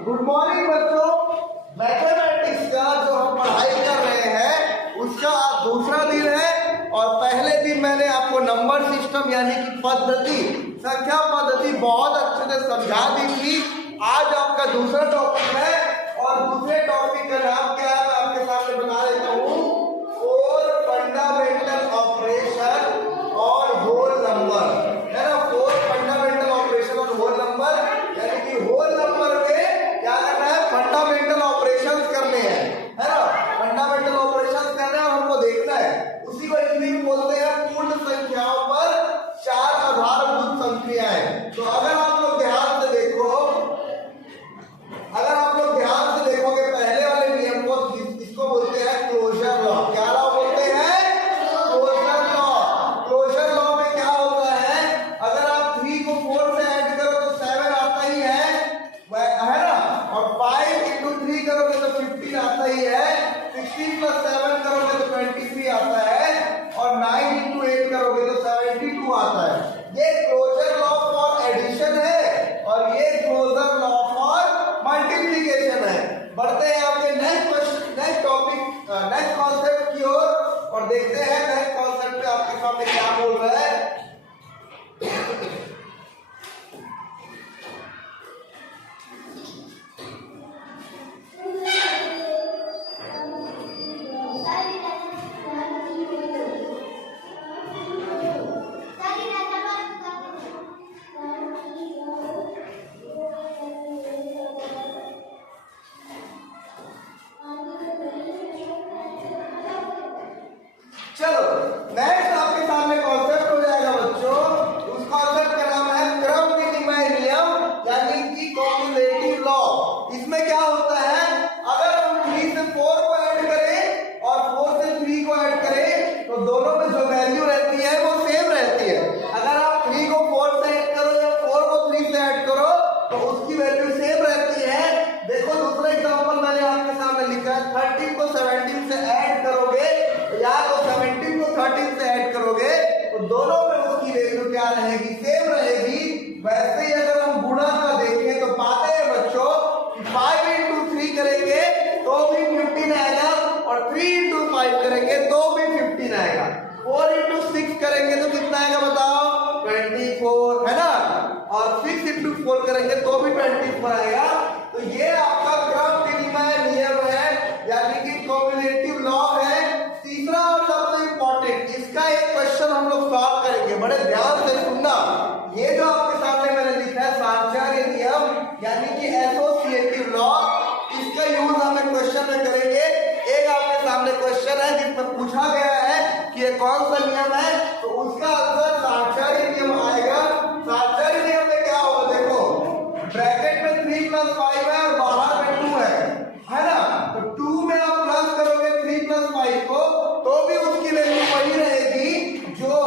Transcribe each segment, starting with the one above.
Good morning बच्चों। Mathematics का जो हम पढ़ाई कर रहे हैं उसका आज दूसरा दिन है और पहले दिन मैंने आपको नंबर सिस्टम यानी कि पद्धति, संख्या पद्धति बहुत अच्छे से समझा दी थी। आज आपका दूसरा टॉपिक है और दूसरे टॉपिक का नाम क्या है मैं आपके सामने बता देता हूँ। फोर फंडामेंटल ऑपरेशन और होल नंबर, है ना। फोर फंडामेंटल ऑपरेशन और होल नंबर यानी कि होल नंबर में क्या करना है, फंडामेंटल ऑपरेशंस करने हैं, है ना। फंडामेंटल ऑपरेशंस करना है और हमको देखना है। उसी को हिंदी में बोलते हैं पूर्ण संख्याओं पर चार आधारभूत संख्याएं। तो अगर आप लोग ध्यान से देखोगे पहले वाले नियम को, इसको बोलते हैं क्लोजर लॉ। क्या लॉ बोलते हैं? Closure law. क्लोजर लॉ में क्या होता है, अगर आप 3 को 4 से ऐड करो तो 7 आता ही है ना। और 5 into 3 करोगे तो 15 आता ही है। 16 plus 7 करोगे तो 23 आता है और 9 into 8 करोगे तो 72 आता है। ये क्लोजर लॉ फॉर एडिशन है और ये क्लोजर लॉ फॉर मल्टीप्लिकेशन है। बढ़ते हैं आपके नेक्स्ट टॉपिक, नेक्स्ट कॉन्सेप्ट की ओर और देखते हैं नेक्स्ट कॉन्सेप्ट पे आपके सामने क्या बोल रहा है। चलो नेक्स्ट आपके सामने कॉन्सेप्ट हो जाएगा बच्चों। उस कॉन्सेप्ट का नाम है क्रम विनिमय नियम यानी कि कॉम्युलेटिव लॉ। इसमें क्या होता है, अगर हम 3 से 4 को ऐड करें और 4 से 3 को ऐड करें तो दोनों में जो वैल्यू रहती है वो सेम रहती है। अगर आप 3 को 4 से ऐड करो या 4 को 3 से ऐड करो तो उसकी वैल्यू सेम रहती है। देखो दूसरा एग्जांपल मैंने आपके सामने लिखा है, 13 को 17 से ऐड करोगे या तो 17 को 13 से ऐड करोगे तो दोनों में उसकी वैल्यू क्या रहेगी, सेम रहेगी। वैसे ही अगर हम गुणा का देखें तो पाते हैं बच्चों कि 5 into 3 करेंगे तो भी 15 आएगा और 3 into 5 करेंगे तो भी 15 आएगा। 4 into 6 करेंगे तो कितना आएगा बताओ, 24, है ना। और 6 into 4 करेंगे तो भी 24 आएगा। तो ये आपका क्रम विनिमय नियम है यानी कि कॉम्युलेटिव लॉ है। तीसरा और सबसे इंपॉर्टेंट, इसका एक क्वेश्चन हम लोग सॉल्व करेंगे, बड़े ध्यान से सुनना। ये जो आपके सामने मैंने लिखा है साझार्य नियम यानी कि एसोसिएटिव लॉ, इसका यूज हम एक क्वेश्चन में करेंगे। एक आपके सामने क्वेश्चन है जिसमें पूछा गया है कि ये कौन सा नियम है, तो उसका आंसर साझार्य नियम आएगा। साझार्य नियम में क्या होगा, देखो ब्रैकेट में 3 + 5 है और बाहर में 2 है ना। तो 2 में आप प्लस करोगे 3 + 5 को तो भी उसकी वैल्यू वही रहेगी जो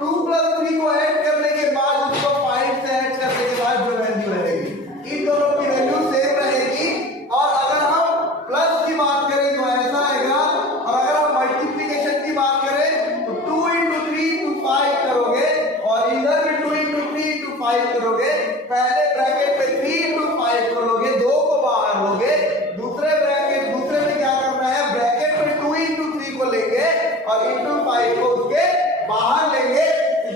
2 + 3 को ऐड करने के बाद उसको 5 से ऐड करने के बाद जो वैल्यू रहेगी, इन दोनों की वैल्यू सेम रहेगी। और अगर हम प्लस की बात करें तो ऐसा आएगा और अगर हम मल्टीप्लिकेशन की बात करें तो 2 into 3 into 5 करोगे और इधर भी 2 into 3 into 5 करोगे। पहले ब्रैकेट में 3 into 5 करोगे, 2 को बाहर लोगे। दूसरे में क्या करना है, ब्रैकेट में 2 into 3 को लेंगे और into 5 को उसके बाहर लेंगे।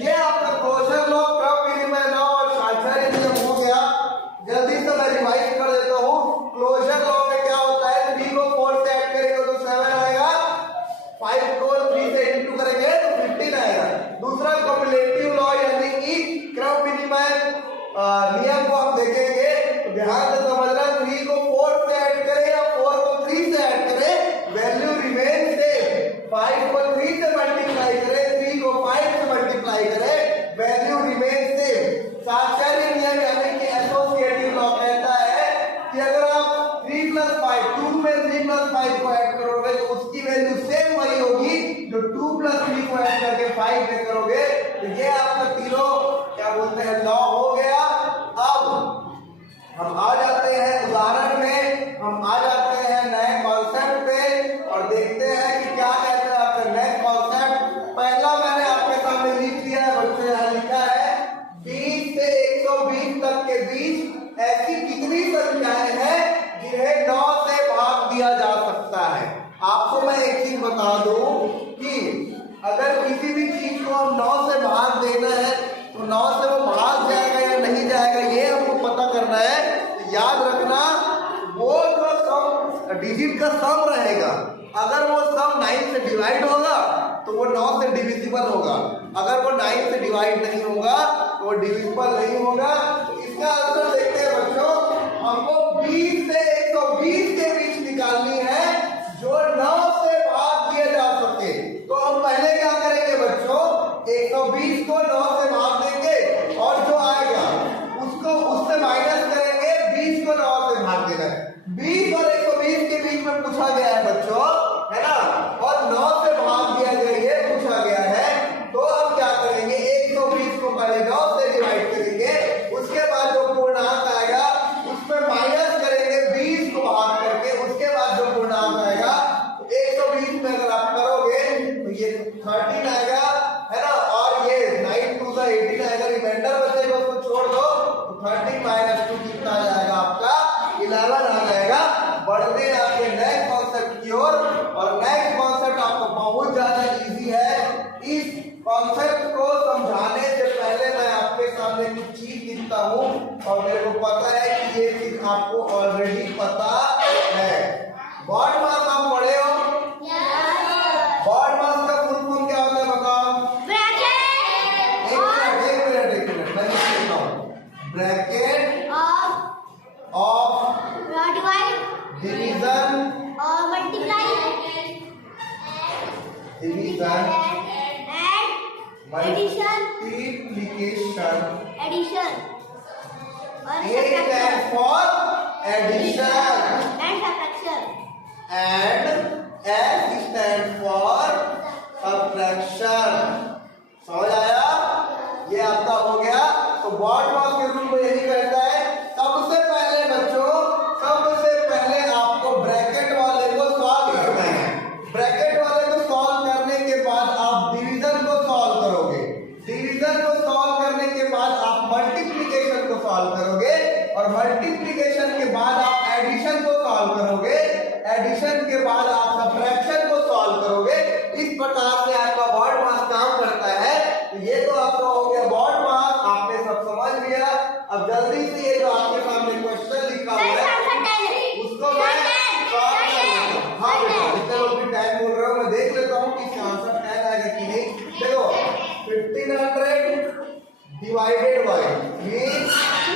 ये आपका क्लोजर लॉ, क्रम विनिमय लॉ और साझार्य नियम हो गया। जल्दी से मैं रिवाइज कर देता हूँ। क्लोजर लॉ में क्या होता है, 3 को 4 से ऐड करेंगे तो 7 आएगा, 5 को 3 से इंटू करेंगे तो 15 आएगा। दूसरा कॉम्युलेटिव लॉ यानी कि क्रम विनिमय नियम को हम देखेंगे तो ध्यान से समझना। 3 को 4 से ऐड करें या 4 को 3 से ऐड करें, वैल्यू रिमेन सेम। 5 को 3 से मल्टीप्लाई करें, 3 को 5 से मल्टीप्लाई करें, वैल्यू रिमेन सेम। साझार्य नियम यानी कि एसोसिएटिव लॉ कहता है कि अगर आप 3 + 5, 2 में 3 + 5 को ऐड करोगे तो उसकी वैल्यू सेम वही होगी जो 2 + 3 को ऐड करके 5 में करोगे। तो ये आपका तीनों क्या बोलते हैं, लॉ हो गया। अब हम आ जाते हैं उदाहरण में, हम आ जाते हैं नए कॉन्सेप्ट पे और देखते हैं कि क्या कहते हैं आपका नए कॉन्सेप्ट। पहला मैंने आपके सामने लिख दिया है बच्चों, यहाँ लिखा है 20 से 120 तक के बीच ऐसी कितनी संख्याएं हैं डिजिट का सम रहेगा। अगर वो सम 9 से डिवाइड होगा तो वो 9 से डिविजिबल होगा, अगर वो 9 से डिवाइड नहीं होगा तो वो डिविजिबल नहीं होगा। तो इसका आंसर देखते हैं बच्चों, हमको 20 से 120 के बीच निकालनी है जो 9 से भाग दिया जा सके। तो हम पहले क्या करेंगे बच्चों, 120 को 9 से भाग देंगे और जो आएगा उसको उससे माइनस करेंगे, 20 को 9 से भाग देना है। 20 और 120 के बीच में पूछा गया है बच्चों, है ना, और 9 से भाग दिया गया ये पूछा गया है। तो हम क्या करेंगे, 120 को पहले 9 से डिवाइड करेंगे, उसके बाद जो पूर्णांक आएगा उसमें माइनस करेंगे 20 को भाग करके, उसके बाद जो पूर्णांक आएगा 120 में अगर आप करोगे तो ये 13 आएगा, है ना, और ये 9 2 सा 18 आएगा, रिमाइंडर बचेगा उसको छोड़ दो तो 13 माइनस 2 कितना आ जाएगा आपका 11 आ जाएगा। बढ़ते हैं आपके नेक्स्ट कॉन्सेप्ट की ओर, और नेक्स्ट कॉन्सेप्ट आपको बहुत ज्यादा इजी है। इस कॉन्सेप्ट को समझाने से पहले मैं आपके सामने कुछ चीज लिखता हूँ, और मेरे को पता है कि ये चीज आपको ऑलरेडी पता है। बॉड मास आप पढ़े हो? बॉड मास का फुल फॉर्म क्या होता है बताओ? एक मिनट मैं लिख लेता हूँ। Bracket of division multiplication, A stands for addition and S stands for subtraction। समझ आया? ये आपका हो गया। तो बॉड मास के रूल में यही कहता है, सबसे पहले बच्चों, सबसे पहले आपको ब्रैकेट वाले को सॉल्व करना है। ब्रैकेट वाले को सॉल्व करने के बाद आप डिवीजन को सॉल्व करोगे, डिवीजन को सॉल्व करने के बाद आप मल्टीप्लिकेशन को सॉल्व करोगे, और मल्टीप्लिकेशन के बाद आप एडिशन को सॉल्व करोगे, एडिशन के बाद आप सब्ट्रैक्शन को सॉल्व करोगे। इस प्रकार से आपका बॉड मास काम करता है। तो ये तो आपका हो गया बॉड मास, आपने सब समझ लिया। अब जल्दी से ये जो आपके सामने क्वेश्चन लिखा हुआ है उसको मैं सॉल्व कर लेता हूं। हाँ बेटा, जितने लोग भी टाइम बोल रहे हो मैं देख लेता हूँ कि इसका आंसर 10 आएगा कि नहीं। देखो 1500 डिवाइडेड बाय 3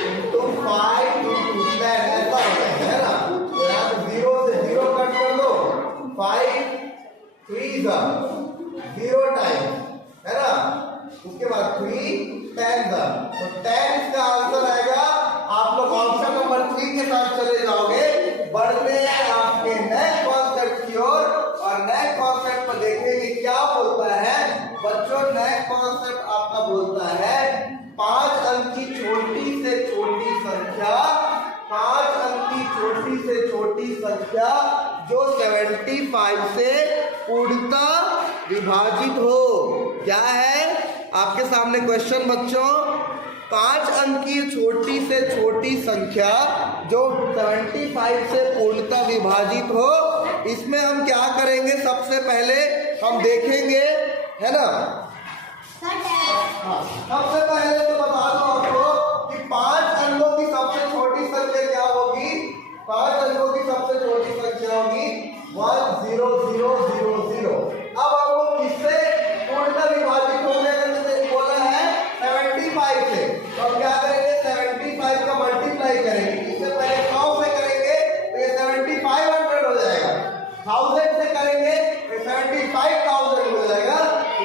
into 5 into 10 ऐसा होता है ना। तो यहाँ पे 0 से 0 कट कर दो, 5 3 ज़ा 0 टाइम, है ना, उसके बाद 3 10 ज़ा, तो 10 इसका आंसर आएगा। आप लोग ऑप्शन नंबर 3 के साथ चले जाओगे। बढ़ते हैं आपके नेक्स्ट कॉन्सेप्ट की ओर, और नेक्स्ट कॉन्सेप्ट पर देखेंगे क्या बोलता है बच्चों। नेक्स्ट कॉन्सेप्ट आपका बोलता है 5 अंक की छोटी से छोटी संख्या, 5 अंक की छोटी से छोटी संख्या जो 75 से पूर्णतः विभाजित हो। क्या है आपके सामने क्वेश्चन बच्चों? 5 अंक की छोटी से छोटी संख्या जो 75 से पूर्णतः विभाजित हो। इसमें हम क्या करेंगे, सबसे पहले हम देखेंगे, है ना, हाँ, सबसे पहले तो बता दो आपको कि 5 अंकों की सबसे छोटी संख्या क्या होगी। 5 अंकों की सबसे छोटी संख्या होगी 1 0 0 0 0। अब आपको किससे पूर्णतः विभाजित होने का बोला है? 75 से। तो हम क्या करेंगे, 75 का मल्टीप्लाई करेंगे। इससे पहले 100 से करेंगे तो ये 7500 हो जाएगा, 1000 से करेंगे तो 75,000 हो जाएगा।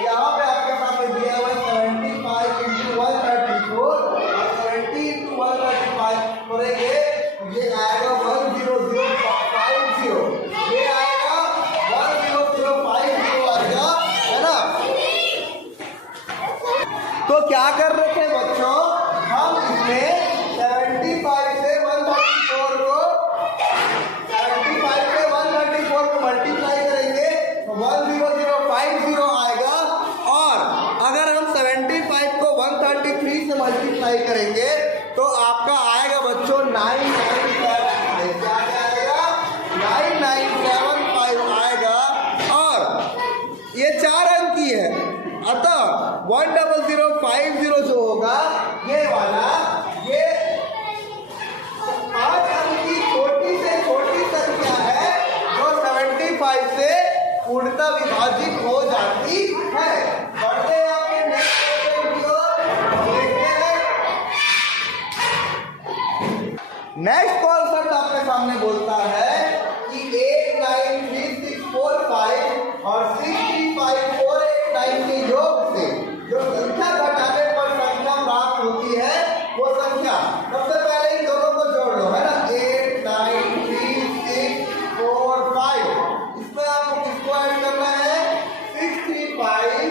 यहाँ पे आपके सामने दिया हुआ 75 into 134 और 70 into 135 करेंगे, ये आएगा 10050, ये आएगा 10050 आएगा, है ना। तो क्या कर रहे थे बच्चों, हम इसमें 75 से 134 को 75 से 134 को मल्टीप्लाई करेंगे तो 10050 आएगा। और अगर हम 75 को 133 से मल्टीप्लाई करेंगे तो आपका आएगा बच्चों 997। क्या आएगा? 9975 आएगा। और ये 4 अंक की है, अतः 10050 जो ठीक है। बढ़ते हैं आपके नेक्स्ट क्वेश्चन की ओर। नेक्स्ट कॉन्सेप्ट आपके सामने बोलता है कि 8, 9, 3, 6, 4, 5 और 6, 3, 5, 4, 8, 9 के योग से जो संख्या घटाने पर संख्या प्राप्त होती है वो संख्या, सबसे पहले इन दोनों को जोड़ लो, है ना। 8, 9, 3, 6, 4, 5, इसमें आपको किसको ऐड करना है? 6, 3, 5,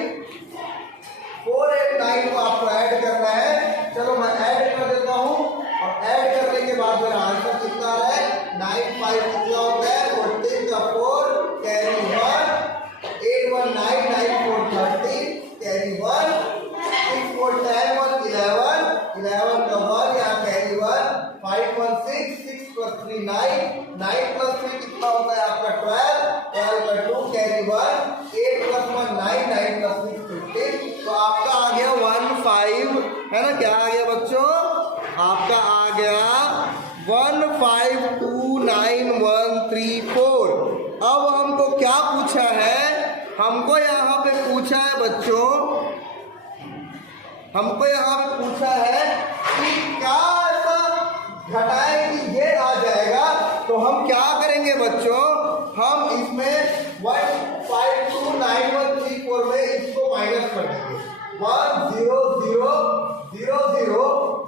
4, 8, 9 को आपको ऐड करना है। चलो मैं ऐड कर देता हूँ, और ऐड करने के बाद मेरा आंसर कितना है? 9, 5 कितना होता है? 14 का 4 कैरी 1, 8, 1, 9, 9, 4, 13 कैरी 1, 6, 4, 10, 1, 11, 11 का 1 यहाँ कैरी 1, 5, 1, 6, 6 plus 3 9, 9 plus 3 कितना होता है आपका? 12, 12 का 2 कैरी 1, 8 plus 1 9, 9 plus 6 15। तो आपका आ गया 1, 5, है ना। क्या आ गया बच्चों? आपका आ गया 1, 5, 2, 9, 1, 3, 4। अब हमको क्या पूछा है? हमको यहाँ पे पूछा है बच्चों, हमको यहाँ पे पूछा है कि क्या ऐसा घटाएं कि ये आ जाएगा। तो हम क्या करेंगे बच्चों? हम इसमें 1, 5, 2, 9, 1, 3, 4 में इसको माइनस कर देंगे। 1, 0, 0, 0, 0,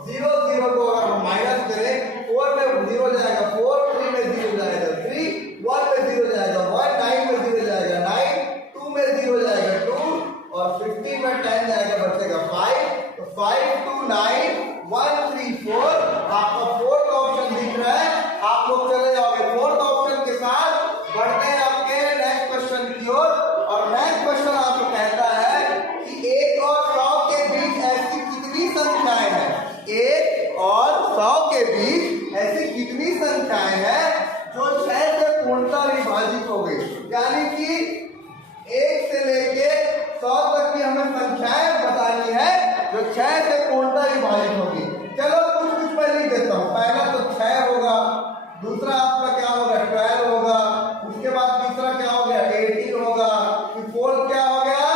0, 0 को अगर हम माइनस करें, 4 में 0 जाएगा 4, 3 में 0 जाएगा 3, 1 में 0 जाएगा 1, 9 में 0 जाएगा 9, 2 में 0 जाएगा 2, और 15 में 10 जाएगा बचेगा 5। तो 5, 2, 9, 1, 3, 4 आपका फोर्थ ऑप्शन दिख रहा है। आप लोग चले जाओगे फोर्थ ऑप्शन के साथ। बढ़ते हैं आपके नेक्स्ट क्वेश्चन की ओर, और नेक्स्ट क्वेश्चन आपको कहता है कि 1 और 100 के बीच ऐसी कितनी संख्याएं हैं? 1 और 100 के बीच ऐसी कितनी संख्याएं हैं जो 6 से पूर्णतः विभाजित हो गई? यानी कि 1 से लेके 100 तक की हमें संख्याएं बतानी है जो 6 से पूर्णतः विभाजित होगी। चलो कुछ मैं लिख देता हूँ। पहला तो 6 होगा, दूसरा आपका क्या होगा? 12 होगा, उसके बाद तीसरा क्या हो गया? 18 होगा, फिर फोर्थ क्या हो गया?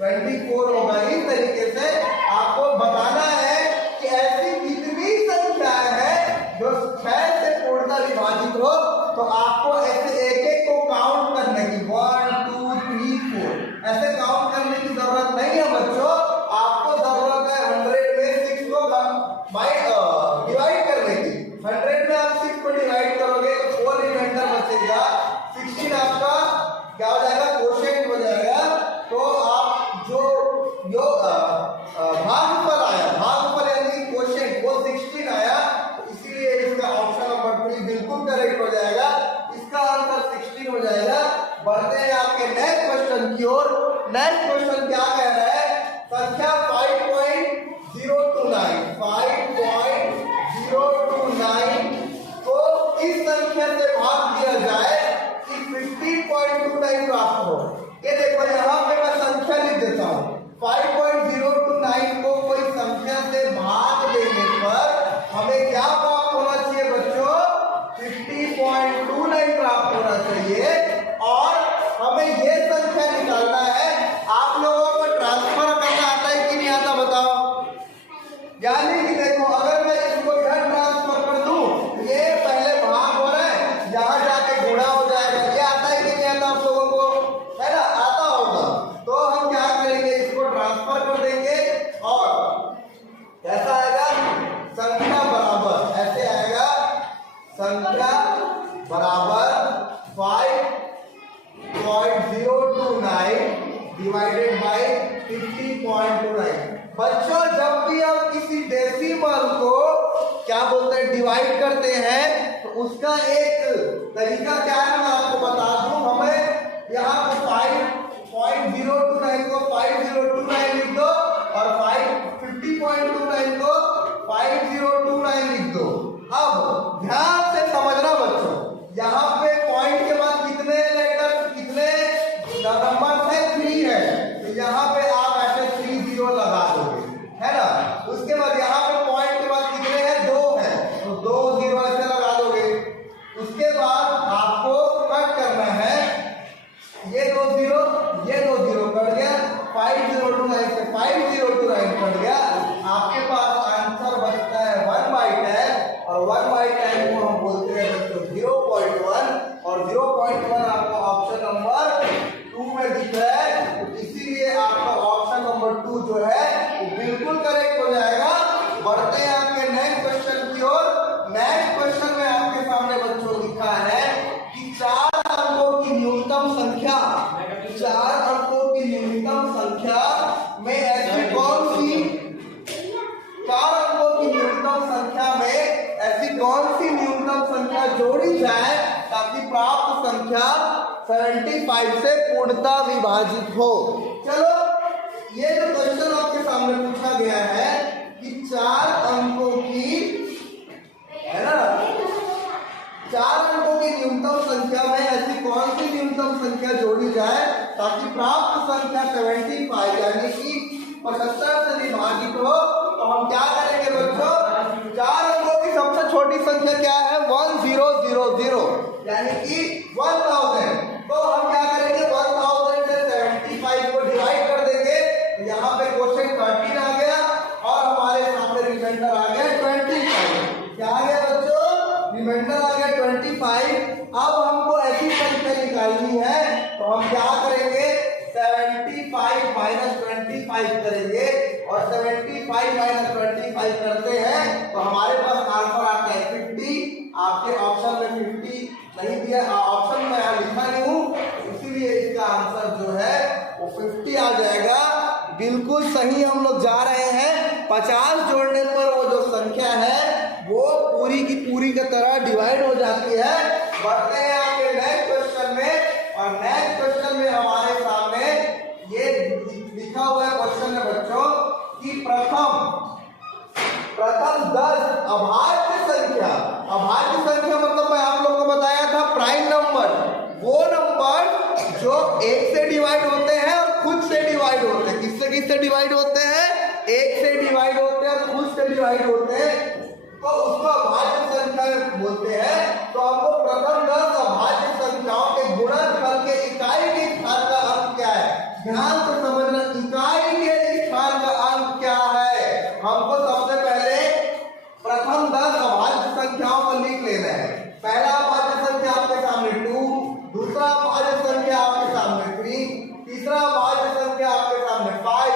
24 होगा। इस तरीके से आपको बताना है कि ऐसी कितनी संख्याएं हैं जो 6 से पूर्णतः विभाजित हो। तो आपको ऐसे एक एक को काउंट करने की 1, 2, 3, 4 ऐसे काउंट करने की जरूरत नहीं है बच्चों। आपको जरूरत है 100 में 6 को डिवाइड करने की। 100 में आप 6 को डिवाइड करोगे तो 4 रिमाइंडर बचेगा, 16 आपका क्या हो जाएगा? क्वोशिएंट हो जाएगा। तो आप जो भागफल आया, भागफल यानी क्वोशिएंट, वो 16 आया। तो इसीलिए इसका ऑप्शन नंबर 3 बिल्कुल करेक्ट हो जाएगा। इसका आंसर 16 हो जाएगा। बढ़ते हैं आपके नेक्स्ट क्वेश्चन की ओर। नेक्स्ट क्वेश्चन क्या कह रहा है? संख्या 5.029 को इस संख्या से भाग दिया जाए कि 15.29 प्राप्त हो। ये देखो यहाँ पे मैं संख्या लिख देता हूँ। 5.029 को कोई संख्या से भाग देने पर हमें क्या प्राप्त होना चाहिए बच्चों? 50.29 प्राप्त होना चाहिए। और हमें ये संख्या निकालना है। आप लोगों को ट्रांसफर करना आता है कि नहीं आता बताओ? यानी कि देखो, अगर मैं इसको इधर ट्रांसफर कर दूं, ये पहले भाग हो रहा है, यहाँ जाके गुणा हो जाएगा। ये आता है कि नहीं आता आप लोगों को? है ना, आता होगा। तो हम क्या करेंगे? इसको ट्रांसफर कर देंगे और कैसा आएगा? संख्या बराबर ऐसे आएगा, संख्या बराबर 5.029 डिवाइडेड बाय 50.29। बच्चों जब भी हम किसी डेसिमल को क्या बोलते हैं? डिवाइड करते हैं, तो उसका एक तरीका क्या है मैं आपको बता दूं। हमें यहाँ पे 5.029 को 5029 लिख दो, और 50.29 को 5029 लिख दो। अब ध्यान से समझना बच्चों, यहाँ पे पॉइंट के बाद कितने लेटर, कितने नंबर है? 3 है। तो यहाँ पे आप ऐसे 3 0 लगा दोगे, है ना। उसके बाद यहाँ पे पॉइंट के बाद कितने हैं? 2 है, तो 2 0 ऐसे लगा दोगे। उसके बाद आपको कट करना है ये 2 0, ये 2 0 बोलते हैं बच्चों 0.1 और 0.1 आपका ऑप्शन नंबर 2 में दिख रहा है, तो इसीलिए आपका ऑप्शन नंबर 2 जो है वो बिल्कुल करेक्ट हो जाएगा। बढ़ते हैं आपके नेक्स्ट क्वेश्चन की ओर। नेक्स्ट क्वेश्चन में आपके सामने बच्चों लिखा है कि 4 अंकों की न्यूनतम संख्या, 4 अंकों की न्यूनतम संख्या में ऐसी कौन सी 4 अंकों की न्यूनतम संख्या में ऐसी कौन सी न्यूनतम संख्या जोड़ी जाए ताकि प्राप्त संख्या 75 से पूर्णतः विभाजित हो। चलो ये जो क्वेश्चन आपके सामने पूछा गया है कि 4 अंकों की, है ना, 4 अंकों की न्यूनतम संख्या में ऐसी कौन सी न्यूनतम संख्या जोड़ी जाए ताकि प्राप्त संख्या 75 यानी कि 75 से विभाजित हो। तो हम क्या करेंगे बच्चों, 4 अंकों की सबसे छोटी संख्या क्या है 1000 यानी कि 1000। तो हम क्या करेंगे 1000 से 75 को डिवाइड कर देंगे, यहाँ पे क्वेश्चन 13 आ गया और हमारे सामने रिमाइंडर आ गया 25। क्या आ गया बच्चों, रिमाइंडर आ गया 25। अब हमको ऐसी संख्या निकालनी है तो हम क्या करेंगे 75 माइनस 25 करेंगे और 75 माइनस 25 करते हैं तो हमारे पास आंसर आता है 50। आपके ऑप्शन में 50 नहीं दिया, ऑप्शन में यहाँ लिखा नहीं हूँ, इसीलिए इसका आंसर जो है वो 50 आ जाएगा। बिल्कुल सही हम लोग जा रहे हैं। 50 जोड़ने पर वो जो संख्या है वो पूरी की पूरी की तरह डिवाइड हो जाती है। बढ़ते हैं आपके नेक्स्ट क्वेश्चन में और नेक्स्ट क्वेश्चन में हमारे सामने ये लिखा हुआ है क्वेश्चन है बच्चों कि प्रथम 10 अभाज्य संख्या। अभाज्य संख्या मतलब मैं आप लोगों को बताया था प्राइम नंबर, वो नंबर जो 1 से डिवाइड होते हैं और खुद से डिवाइड होते हैं। किससे डिवाइड होते हैं, 1 से डिवाइड होते हैं और खुद से डिवाइड होते हैं, तो उसको अभाज्य संख्या बोलते हैं। तो हमको प्रथम 10 अभाज्य संख्याओं के गुणनफल के इकाई के स्थान का अंक क्या है, ध्यान से समझना, इकाई के स्थान का अंक क्या है। हमको सबसे पहले प्रथम 10 अभाज्य संख्याओं को लिख लेना है। पहला अभाज्य संख्या आपके सामने 2, दूसरा अभाज्य संख्या आपके सामने 3, तीसरा अभाज्य संख्या आपके सामने 5,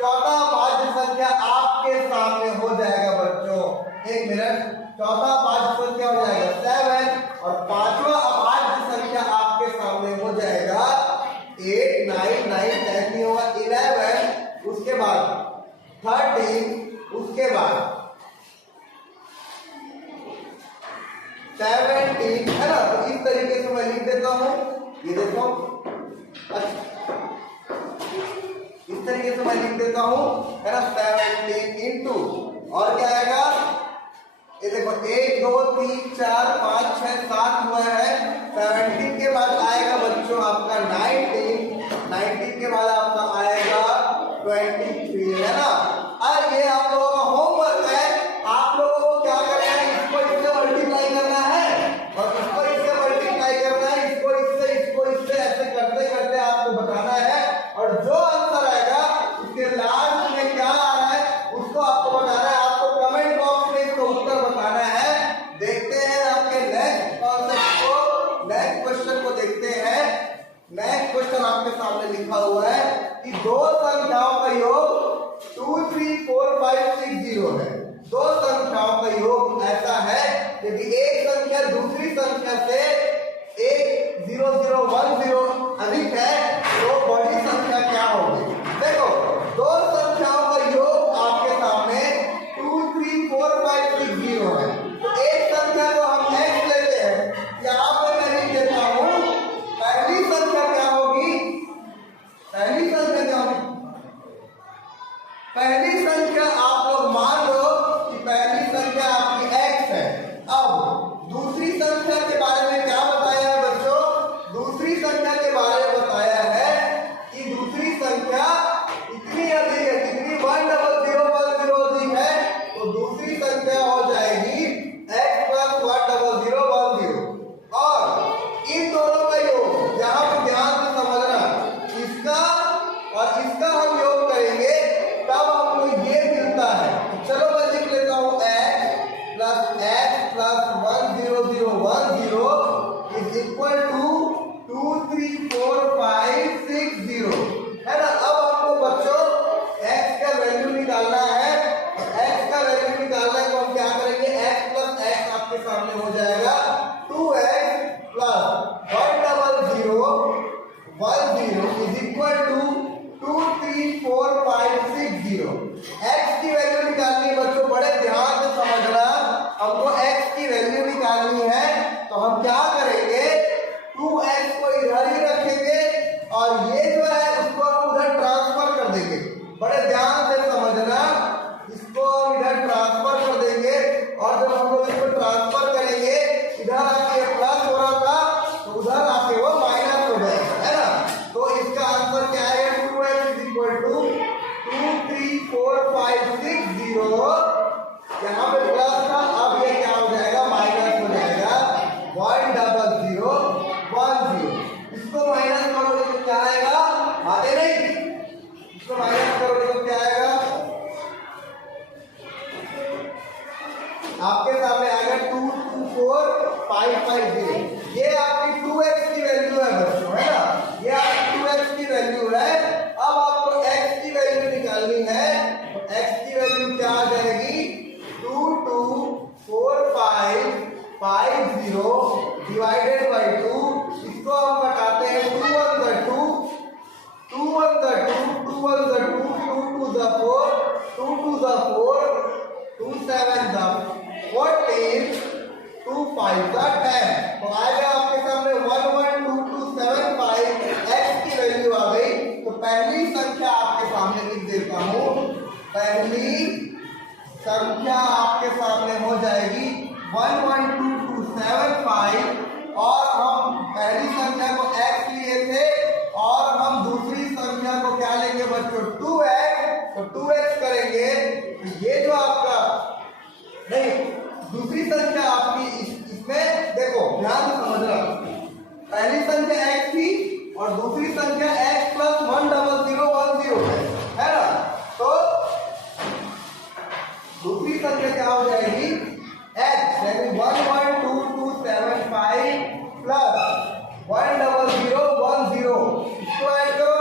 चौथा अभाज्य संख्या आपके सामने हो जाएगा बच्चों, एक मिनट, चौथा अभाज्य संख्या हो जाएगा 7 और पांचवा अभाज्य संख्या आपके सामने हो जाएगा 8, 9, 10 नहीं होगा 11, उसके बाद 13, उसके बाद 17, है ना। तो इस तरीके से मैं लिख देता हूं, ये देखो इस तरीके से मैं लिख देता हूं, है ना, 17 इंटू और क्या आएगा, ये देखो 1 2 3 4 5 6 7 हुआ है। 17 के बाद आएगा बच्चों आपका 19 के बाद आपका आएगा 23, है ना। और ये आप लोगों का होमवर्क है, आप लोगों को क्या करना है, इसको इससे मल्टीप्लाई करना है और इसको इससे मल्टीप्लाई करना है, इसको इससे ऐसे करते करते आपको बताना है और जो आंसर आएगा उसके लास्ट में क्या आ रहा है उसको आपको बताना है। आपको कमेंट बॉक्स में इसका उत्तर बताना है। देखते हैं आपके नेक्स्ट कॉन्सेप्ट को, नेक्स्ट क्वेश्चन को देखते हैं। नेक्स्ट क्वेश्चन आपके सामने लिखा हुआ है कि दो संख्याओं का योग 2 3 4 5 6 0 है। दो संख्याओं का योग ऐसा है यदि एक संख्या दूसरी संख्या से 1 0 0 1 0 अधिक है तो बड़ी संख्या क्या होगी। देखो दो संख्याओं का योग आपके सामने 2 3 4 5 6 0 है। तो एक संख्या को हम x लेते हैं, यहाँ पर मैं लिख देता हूँ पहली संख्या क्या होगी, पहली संख्या क्या होगी, पहली संख्या आप लोग मान लो कि पहली संख्या आपकी x है। अब दूसरी संख्या के बारे में क्या बताया है बच्चों, दूसरी संख्या के बारे में बताया है कि दूसरी संख्या 550। ये आपकी 2x की वैल्यू है बच्चों, है ना, ये आपकी 2x की वैल्यू है। अब आपको x की वैल्यू निकालनी है, तो x की वैल्यू क्या आ जाएगी, 224550 डिवाइडेड बाई 2। इसको हम घटाते हैं, 2 1 the 2, 2 1 the 2, 2 1 the 2, 2 2 the 4, 2 2 the 4, 2 7 the 14, 2 5 the 10। तो आएगा आपके सामने 112275 x की वैल्यू आ गई। तो पहली संख्या आपके सामने लिख देता हूं, पहली संख्या आपके सामने हो जाएगी 112275, और हम पहली संख्या को x लिए थे और हम दूसरी संख्या को क्या लेंगे बच्चों, 2x, तो 2x करेंगे। तो ये जो आपका नहीं, दूसरी संख्या आपकी इसमें देखो ध्यान से समझना, पहली संख्या x थी और दूसरी संख्या x प्लस 10010 है ना। तो दूसरी संख्या क्या हो जाएगी, x यानी 112275 प्लस 10010, इसको ऐड करो,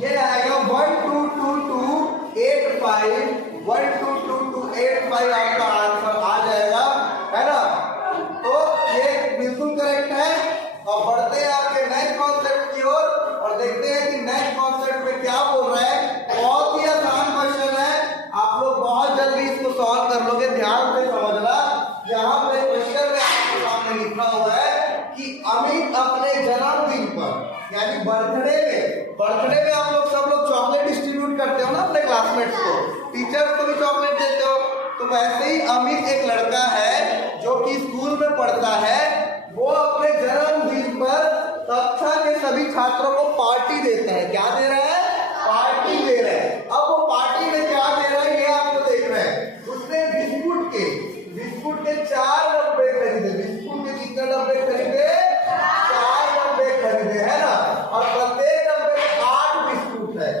ये आएगा 122285 आपका आंसर आ जाएगा, है ना। तो ये बिल्कुल करेक्ट है। और बढ़ते हैं आपके नेक्स्ट कॉन्सेप्ट की ओर और देखते हैं कि नेक्स्ट कॉन्सेप्ट में क्या बोल रहा है। बहुत ही आसान क्वेश्चन है, आप लोग बहुत जल्दी इसको सॉल्व कर लोगे। ध्यान से समझना, यहाँ पे क्वेश्चन में आपके सामने लिखा हुआ है कि अमित अपने जन्मदिन पर यानी बर्थडे में आप लोग सब लोग चॉकलेट डिस्ट्रीब्यूट करते हो ना अपने क्लासमेट्स को, टीचर्स को भी चॉकलेट देते हो। तो वैसे ही अमित एक लड़का है जो कि स्कूल में पढ़ता है, वो अपने जन्मदिन पर कक्षा के सभी छात्रों को पार्टी देता है। क्या दे रहा है, पार्टी दे रहा है। अब वो पार्टी में क्या दे रहा है ये आपको देख रहे हैं। उसने बिस्कुट के 4 डब्बे खरीदे, बिस्कुट के कितने डब्बे खरीदे, 4 डब्बे खरीदे, है ना। और प्रत्येक डब्बे में 8 बिस्कुट है।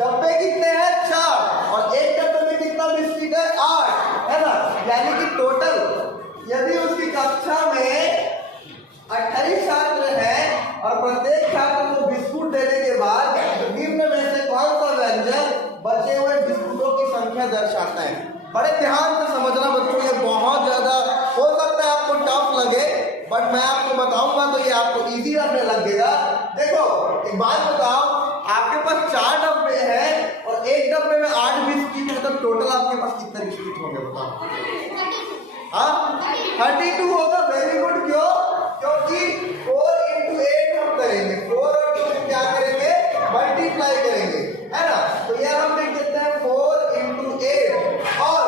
डब्बे कितने हैं, 4, और एक डब्बे में कितना बिस्कुट है, 8, है ना। यानी कि टोटल यदि उसकी कक्षा में 28 छात्र हैं और प्रत्येक छात्र को बिस्कुट देने के बाद निम्न में से कौन सा व्यंजन बचे हुए बिस्कुटों की संख्या दर्शाता है। बड़े ध्यान से समझना बच्चों, ये बहुत ज्यादा हो सकता है आपको टफ लगे, बट मैं आपको बताऊंगा तो ये आपको इजी लगने लगेगा। देखो एक बात बताओ, आपके पास 4 डब्बे हैं और एक डब्बे में 8 बिस्किट है, तो टोटल आपके पास कितने बिस्किट होंगे बताओ। हाँ 32 होगा। Very good. क्यों, क्योंकि 4 into 8 हम करेंगे, 4 और 2 से क्या करेंगे, मल्टीप्लाई करेंगे, है ना। तो ये हम लिख देते हैं 4 into 8। और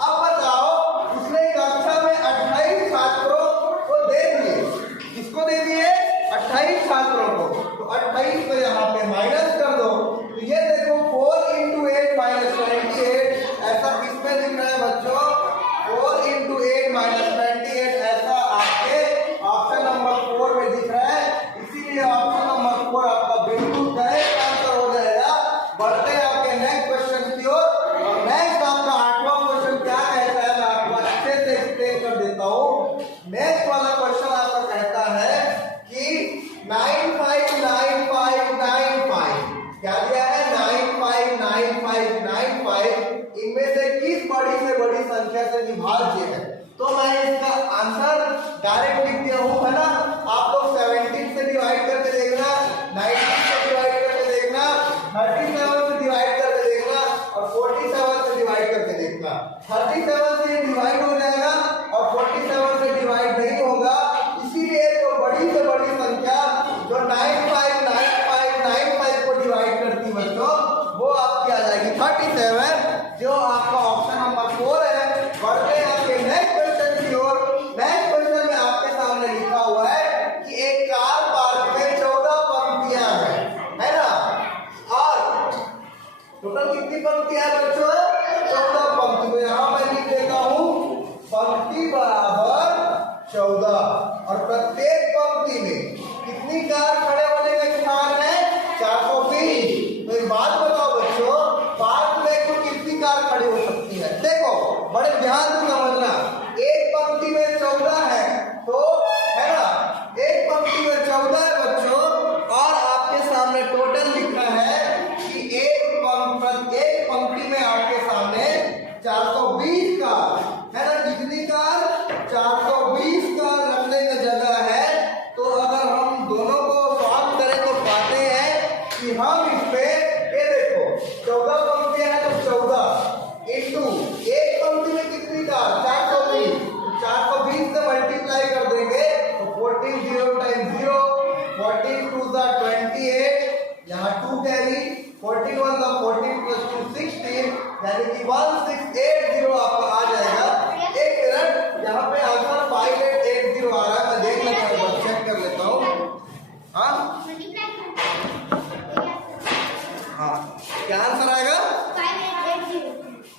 अब बताओ, उसने कक्षा में 28 छात्रों को दे दिए, किसको दे दिए, 28 छात्रों को। तो 28 को यहाँ पे माइनस कर दो, तो ये देखो 4 into 8 minus 28, ऐसा किसमें लिख रहा है बच्चों, 4 into 8 minus 28, ऐसा आपके ऑप्शन नंबर 4 में दिख रहा है। इसीलिए ऑप्शन नंबर 4 आपका बिल्कुल करेक्ट आंसर हो जाएगा। बढ़ते हैं आपके नेक्स्ट क्वेश्चन की ओर, और नेक्स्ट आपका 8वां क्वेश्चन क्या कहता है, मैं आपको अच्छे से एक्सप्लेन कर देता हूँ। नेक्स्ट वाला क्वेश्चन आपका कहता है कि 959595, क्या दिया है, 959595, इनमें से किस बड़ी से बड़ी संख्या से विभाज्य है। तो मैं इसका आंसर डायरेक्ट लिख दिया हूं, है ना। आप लोग 17 से डिवाइड करके देखना, 19 से डिवाइड करके देखना, 37 से डिवाइड करके देखना, और 47 से डिवाइड करके देखना। 37 से डिवाइड हो जाएगा और 47 से डिवाइड नहीं होगा। इसीलिए तो बड़ी से बड़ी संख्या जो 959595 को डिवाइड करती बच्चों, वो आपकी आ जाएगी 37, जो आपका ऑप्शन नंबर 4 है। बढ़ते हैं आपके नेक्स्ट क्वेश्चन की ओर। नेक्स्ट क्वेश्चन में आपके सामने लिखा हुआ है कि एक कार पार्क में 14 पंक्तियां हैं, है ना। और टोटल कितनी पंक्तियां हैं बच्चों, 14 पंक्ति। तो यहाँ मैं लिख देता हूँ पंक्ति बराबर 14, और प्रत्येक पंक्ति में कितनी कार खड़े होने का स्थान है, 420। तो एक बात बताओ बच्चों, यानी कि 1680 आपका आ जाएगा। एक मिनट, यहाँ पे आंसर 5880 आ रहा है, मैं देख लेता हूँ, चेक कर लेता हूँ। हाँ हाँ, क्या आंसर आएगा?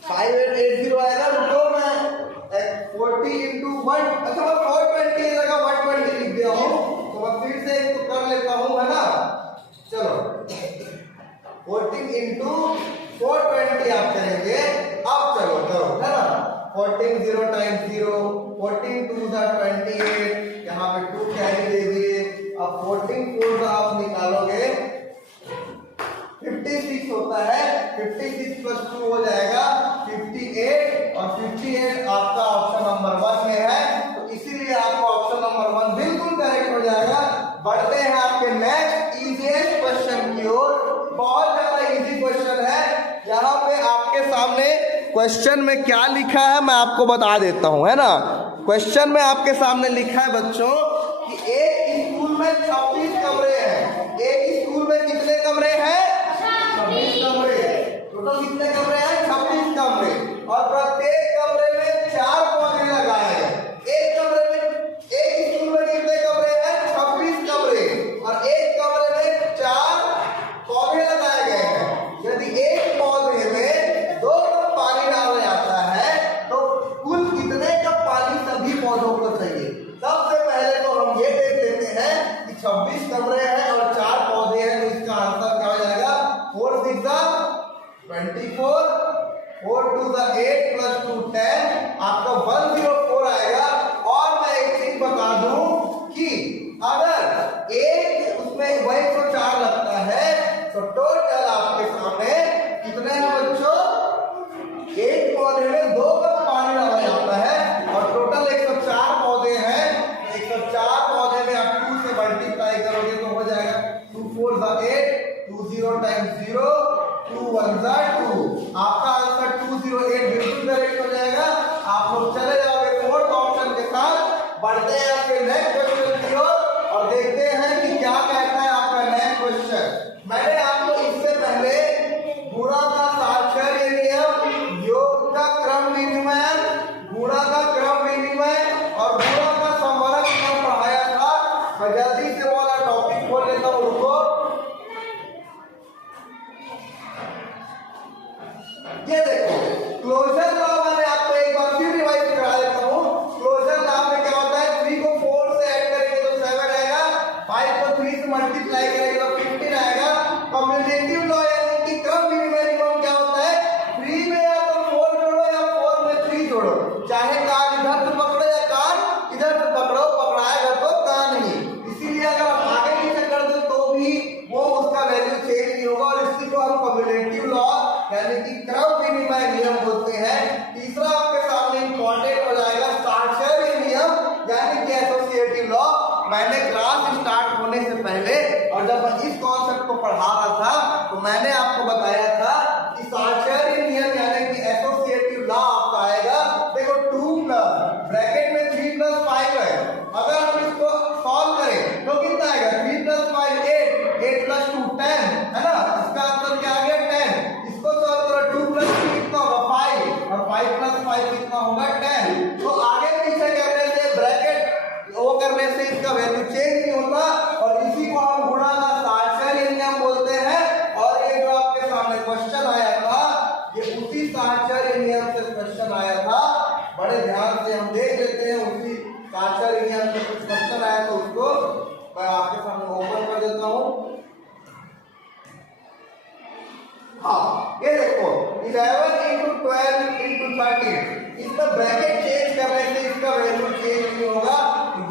5880 आएगा। रुको, मैं 40 इंटू 1, अच्छा मैं 420 लगा 120 लिख दिया हूँ, तो मैं फिर से इसको कर लेता हूँ, है ना। चलो 14 इंटू 420 आप करेंगे। अब चलो करो, है ना। 14 0 टाइम्स 0, 14 2 28, यहाँ पे 2 कैरी दे दिए। अब 14 4 का आप निकालोगे 56 होता है, 56 प्लस 2 हो जाएगा 58, और 58 आपका ऑप्शन नंबर 1 में है, तो इसीलिए आपका ऑप्शन नंबर 1 बिल्कुल करेक्ट हो जाएगा। बढ़ते हैं आपके नेक्स्ट इजीएस्ट क्वेश्चन की ओर। बहुत ज्यादा इजी क्वेश्चन है। यहाँ पे आपके सामने क्वेश्चन में क्या लिखा है मैं आपको बता देता हूँ, है ना। क्वेश्चन में आपके सामने लिखा है बच्चों कि एक स्कूल में 26 कमरे हैं। एक स्कूल में कितने कमरे हैं? 26 कमरे। टोटल कितने कमरे हैं? 26 कमरे, और प्रत्येक कमरे में 4 पौधे लगाए हैं। एक कमरे में, एक स्कूल में कितने कमरे हैं? 26 कमरे, और एक कमरे में 4 पौधे लगाए गए हैं। यदि एक पौधे में 2 कप पानी डाला जाता है तो कुल कितने कप पानी सभी पौधों को चाहिए? सबसे पहले तो हम ये देख लेते हैं कि 26 कमरे हैं और 4 पौधे हैं, तो इसका आंसर क्या हो जाएगा? 4 6 24, 4 2 8 प्लस 2 10, आपका 104 आएगा। और मैं एक चीज बता दूं कि अगर एक उसमें 104 लगता है तो टोटल आपके सामने कितने हैं बच्चों? एक पौधे में 2 कप पानी डाला जाता है, और टोटल 104 पौधे हैं। 104 पौधे में आप 2 से मल्टीप्लाई करोगे तो हो जाएगा 2 4 8, 2 0 टाइम्स 0, 2 1 2। आपका आंसर 208 बिल्कुल करेक्ट हो जाएगा। आप लोग चले जाओगे फोर्थ ऑप्शन के साथ। बढ़ते हैं आपके नेक्स्ट क्वेश्चन की ओर और देखते हैं कि क्या कहता है आपका नेक्स्ट क्वेश्चन। मैंने आपको इससे पहले गुणा का साक्षर नियम, योग का क्रम विनिमय, गुणा का क्रम विनिमय और गुणा का संवरक नियम पढ़ाया था। मैं जल्दी से वाला टॉपिक खोल लेता हूँ, रुको। ये देखो, क्लोजर लॉ मैंने आपको एक बार फिर रिवाइज करा देता हूँ। क्लोजर लॉ में क्या होता है? 3 को 4 से ऐड करेंगे तो 7 आएगा, 5 को 3 से मल्टीप्लाई करेंगे तो 15 आएगा। कम्यूटेटिव लॉ यानी कि क्रम विनिमय नियम क्या होता है? 3 में या तो 4 जोड़ो या 4 में 3 जोड़ो, चाहे कान इधर से पकड़ो या कान इधर से पकड़ो, पकड़ाएगा तो कान ही। इसीलिए अगर आप आगे पीछे कर दो तो भी वो उसका वैल्यू चेंज नहीं होगा, और इसी को हम कम्यूटेटिव लॉ यानी कि क्रम विनिमय नियम बोलते हैं। तीसरा आपके सामने इंपॉर्टेंट हो जाएगा साक्षर नियम यानी कि एसोसिएटिव लॉ। मैंने क्लास स्टार्ट होने से पहले और जब मैं इस कॉन्सेप्ट को पढ़ा रहा था तो मैंने आपको बताया था कि साक्षर नियम यानी कि एसोसिएटिव लॉ आपका आएगा। देखो 2 प्लस ब्रैकेट में 3 प्लस 5 है, अगर हम इसको सॉल्व करें तो कितना आएगा? 3 प्लस 5 8, 8 प्लस 2 10, है ना। इसका आंसर क्या आ गया? 10। इसको सॉल्व करो, 2 प्लस 2 कितना होगा? 5, और 5 प्लस 5 कितना होगा? 10। तो आगे पीछे करने से ब्रैकेट वो करने से इसका वैल्यू चेंज नहीं होता, और इसी को हम गुणा का साक्षर नियम बोलते हैं। और ये जो आपके सामने क्वेश्चन आया था ये उसी साक्षर नियम से क्वेश्चन आया था। बड़े ध्यान से हम देख लेते हैं, उसी साक्षर नियम से कुछ क्वेश्चन आया तो उसको मैं आपके सामने ओपन कर देता हूँ। हाँ, ये देखो 11 इंटू 12 इंटू 13, इसका ब्रैकेट चेंज करने से इसका वैल्यू चेंज नहीं होगा।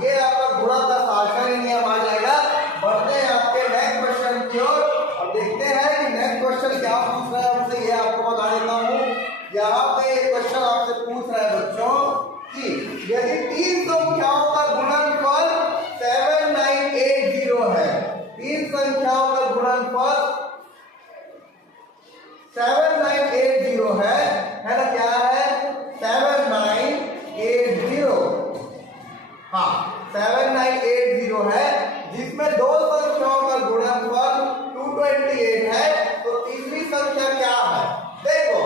ये आपका गुणा का साक्षर नियम आ जाएगा। बढ़ते हैं आपके नेक्स्ट क्वेश्चन की ओर और देखते हैं कि नेक्स्ट क्वेश्चन क्या पूछ रहा है हमसे, ये आपको बता देता हूँ। यहाँ पे एक क्वेश्चन आपसे पूछ रहा है बच्चों कि यदि 3 संख्याओं का गुणनफल 7980 है, 3 संख्याओं का गुणनफल 7980 है ना। क्या है? 7980। हाँ 7980 है, जिसमें 2 संख्याओं का गुणनफल 228 है। तो तीसरी संख्या क्या है? देखो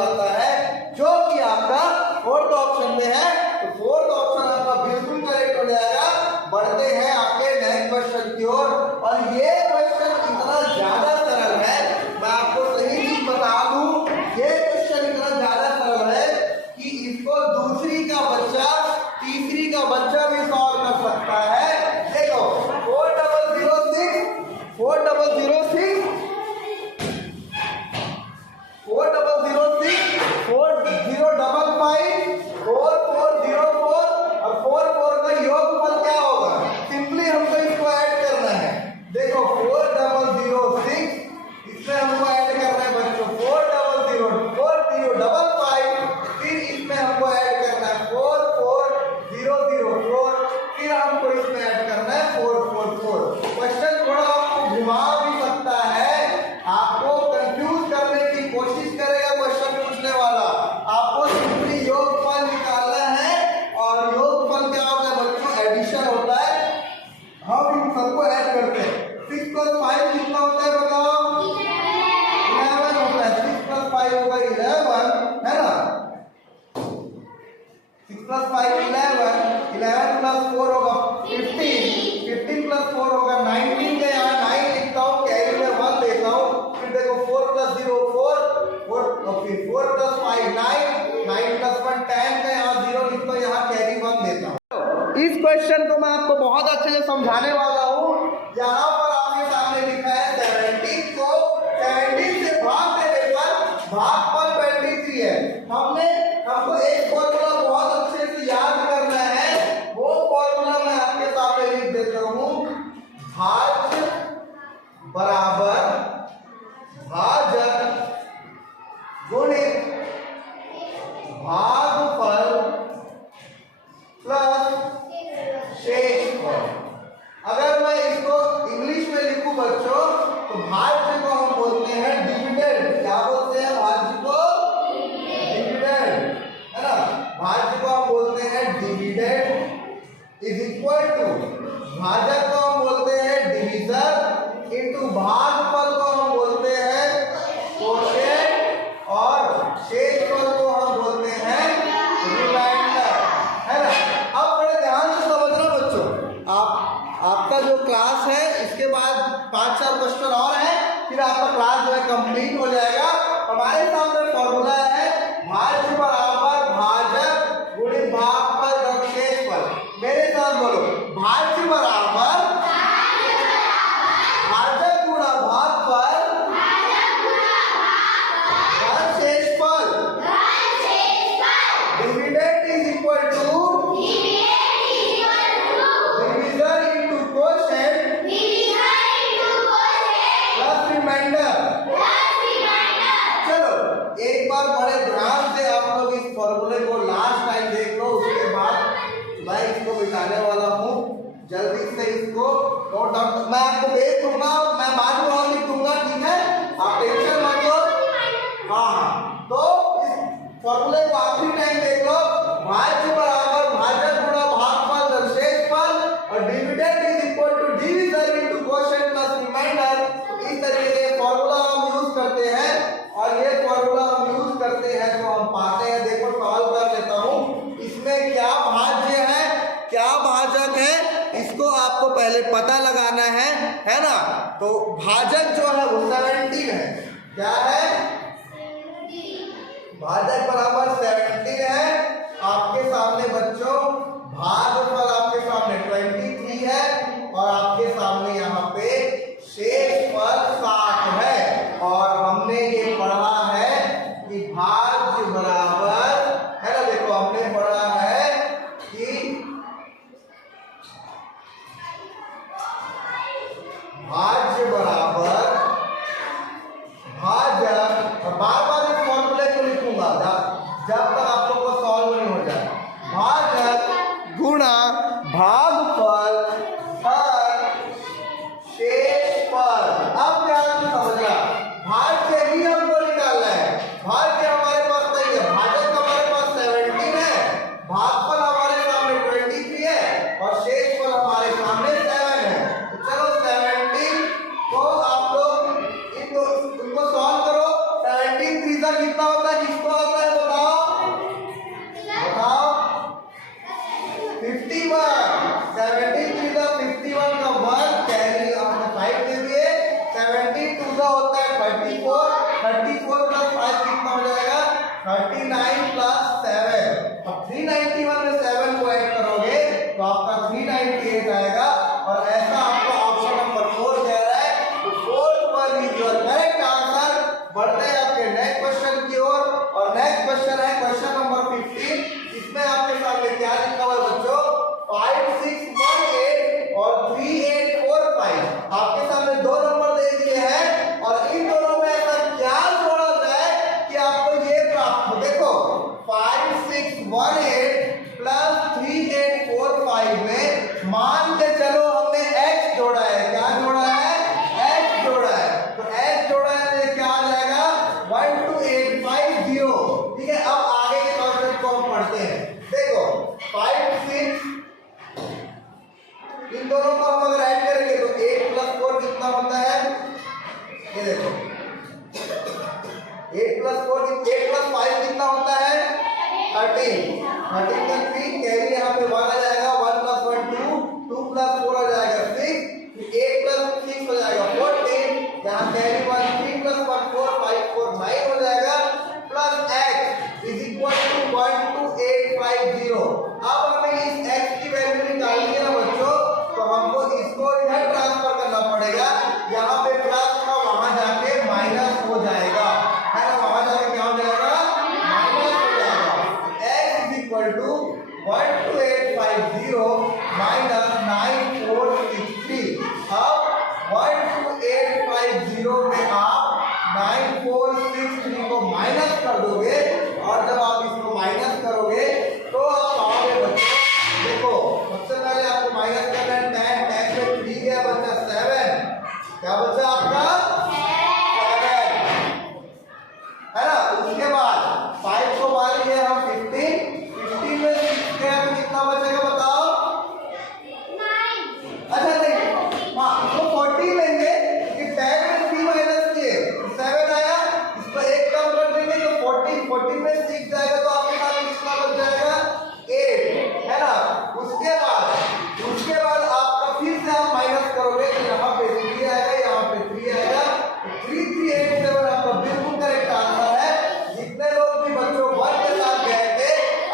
वैल्यू आता है, जो कि आपका फोर्थ ऑप्शन में है। तो फोर्थ ऑप्शन आपका बिल्कुल करेक्ट हो जाएगा। बढ़ते हैं आपके नेक्स्ट क्वेश्चन की ओर, और ये क्वेश्चन इतना ज्यादा सरल है, मैं आपको सही चीज बता दूं, ये क्वेश्चन इतना ज्यादा सरल है कि इसको दूसरी का बच्चा, तीसरी का बच्चा भी सॉल्व कर सकता है। देखो 4006 4006 4006 4055 4404 और 44 का योगफल क्या होगा? सिंपली हमको इसको ऐड करना है। देखो 4006 इसमें हमको ऐड करना है बच्चों 4005, फिर इसमें हमको ऐड करना है 44004, फिर हमको इसमें ऐड करना है 444। क्वेश्चन थोड़ा आपको घुमा भी सकता है, आपको कंफ्यूज करने की कोशिश करेगा क्वेश्चन पूछने वाला। आपको सिंपली योगफल निकालना है, और योगफल क्या होता है बच्चों? एडिशन होता है। हम इन सबको ऐड करते हैं। 6 + 5 कितना होता है बताओ? 11 होता है। 6 + 5 होगा 11, है ना? 6 + 5 11, 11 + 4 होगा 15, 15 + 4 होगा 19 के यहाँ 9 लिखता हूँ, कैरी में 1 लेता हूँ। फिर देखो 4 + 0 4, 4 फिर 4 + 5 9, 9 + 1 10 के यहाँ 0 लिखता हूँ, यहाँ कैरी 1 देता हूँ। इस क्वेश्चन को मैं आपको बहुत अच्छे से समझाने वाला हूँ। यहाँ पर आपके सामने लिखा है 17 को 17 से भाग देने पर भागफल 23 है। हमको एक फॉर्मूला बहुत अच्छे से याद करना है, वो फॉर्मूला मैं आपके सामने लिख देता हूँ। भाज्य बराबर भाजक गुणित भागफल प्लस शेषफल। अगर मैं इसको इंग्लिश में लिखूं बच्चों, तो भाज्य को हम बोलते हैं डिविडेंड। क्या बोलते हैं भाज्य को? डिविडेंड, है ना? भाज्य को हम बोलते हैं डिविडेंड इज इक्वल टू, भाजक को हम बोलते हैं डिवीजन इनटू भागफल को हम बोलते हैं कोशेंट, और शेषफल को हम बोलते हैं रिमाइंडर, है ना? अब बड़े ध्यान से समझना बच्चों, आपका जो क्लास है इसके बाद 5-4 क्वेश्चन और है, फिर आपका क्लास जो है कंप्लीट हो जाएगा। हमारे सामने फॉर्मूला है भाज्य बराबर भाजक गुणित भागफल घन शेषफल। मेरे साथ बोलो, भाज्य बराबर भाजक गुणा भागफल घन शेषफल। Dividend is equal to division into quotient plus remainder. चलो एक बार बड़े ध्यान से आप लोग इस फॉर्मूले को लास्ट टाइम देख लो, उसके बाद मैं इसको बिठाने वाला हूँ। जल्दी से इसको नोट डाउन, मैं आपको भेज दूंगा, मैं बाद में और लिख दूंगा, ठीक है? आप टेंशन मत लो। हाँ, तो इस फॉर्मूले को आखिरी टाइम देख लो। भाज्य बराबर भाजक गुणा भागफल घन शेषफल, और dividend is equal to division into quotient plus reminder. इस तरीके के फॉर्मूला हम यूज करते हैं, और ये फॉर्मूला हम यूज करते हैं तो हम पाते हैं। देखो सॉल्व कर लेता हूँ, इसमें क्या भाज्य है क्या भाजक है, इसको आपको पहले पता लगाना है ना? तो भाजक जो है वो 17 है। क्या है? भाजक बराबर 17 है। आपके सामने बच्चों भागफल आपके सामने 23 है, और आपके सामने यहाँ पे शेषफल 60 है। और हमने ये पढ़ा है कि भाज्य बराबर, है ना? देखो हमने पढ़ा है कि भाज्य बराबर भाजक, और बार-बार इस फॉर्मूले को लिखूंगा जब तक आप लोग को सॉल्व नहीं हो जाए। भाजक गुणा भागफल और शेषफल। अब ध्यान से समझना, भाज्य ही हमको निकालना है। भाज्य हमारे पास नहीं है, भाजक हमारे पास 17 है, भागफल हमारे सामने 23 है, और शेषफल हमारे सामने 7 है। तो चलो 17 को आप लोग इनको सॉल्व करो। 17 3 कितना होता है, जिसको 39 प्लस 7। अब 391 में 7 को ऐड करोगे तो आपका 398 आएगा। और ऐसा आपका ऑप्शन नंबर 4 कह रहा है। तो fourth one is your correct answer. बढ़ते हैं आपके नेक्स्ट क्वेश्चन की ओर। और नेक्स्ट क्वेश्चन है क्वेश्चन नंबर 15। इसमें आपके सामने क्या लिखा हुआ है बच्चों? 5618 और 3845। आपके सामने दो नंबर दे दिए हैं और इन दोनों में ऐसा क्या जोड़ा जाए कि आपको ये प्राप्त हो। देखो 5618 प्लस 3845 में मान के चलो हमने x जोड़ा है। क्या जोड़ा है? x जोड़ा है। तो x जोड़ा है तो क्या आ जाएगा? 12850। ठीक है, अब आगे के कॉन्सेप्ट को हम पढ़ते हैं। देखो 5 6 इन दोनों को हम अगर ऐड करेंगे तो 8 प्लस 4 कितना होता है? ये देखो 8 प्लस 5 कितना होता है? 13। 13 का 3 कैरी यहाँ पे 1 आ जाएगा। 1 प्लस 1 2, 2 प्लस 4 आ जाएगा 6, 8 प्लस 6 हो जाएगा 14। यहाँ कैरी 1 3 प्लस 1 4 5 4 9 हो जाएगा। Plus x is equal to 12850। अब हमें इस x की वैल्यू निकालनी है ना बच्चों, तो हमको इसको इधर ट्रांसफर करना पड़ेगा। यहाँ पे प्लस का वहां जाके माइनस हो जाएगा, है ना? वहां जाके क्या हो जाएगा? माइनस हो जाएगा। x is equal to 12850 minus 9463। अब 12850 में आप 9463 को माइनस कर दोगे और जब आप इसको माइनस करोगे तो आप पाओगे बच्चों, देखो सबसे पहले आपको माइनस करना है 10। 10 में 3 गया बच्चा 7। क्या बच्चा आपका? 7, है ना? उसके बाद 5 को मान लिए हम 15। 15 में 6 गया तो कितना बचेगा बताओ? 9। अच्छा नहीं, हाँ इसको 40 लेंगे कि 10 में 3 माइनस किए 7 आया। इसको एक कम कर देंगे तो 40 में 6 जाएगा तो आपके सामने कितना बच जाएगा? 8, है ना? उसके बाद आपका फिर से आप माइनस करोगे तो यहाँ पे 3 आएगा, यहाँ पे 3 आएगा। 3387 आपका बिल्कुल करेक्ट आंसर है। जितने लोग भी बच्चों 1 के साथ गए थे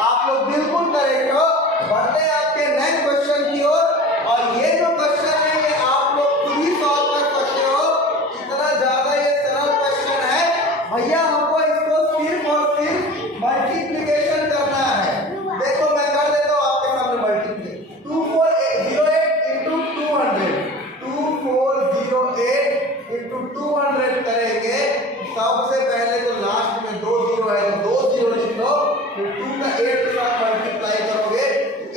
आप लोग बिल्कुल करेक्ट हो। बढ़ते हैं आपके नेक्स्ट क्वेश्चन की ओर। और ये जो क्वेश्चन है ये आप लोग खुद ही सॉल्व कर सकते हो। इतना ज्यादा ये सरल क्वेश्चन है भैया, हमको इसको सिर्फ और सिर्फ मल्टीप्लिकेशन करना है। देखो मैं कर देता हूँ आपके सामने मल्टीप्लिकेशन। 2408 इंटू 200, 2408 इंटू 200 करेंगे। सबसे पहले तो लास्ट में 2 जीरो है तो 2 जीरो लिख लो, फिर 2 का 8 के साथ मल्टीप्लाई करोगे।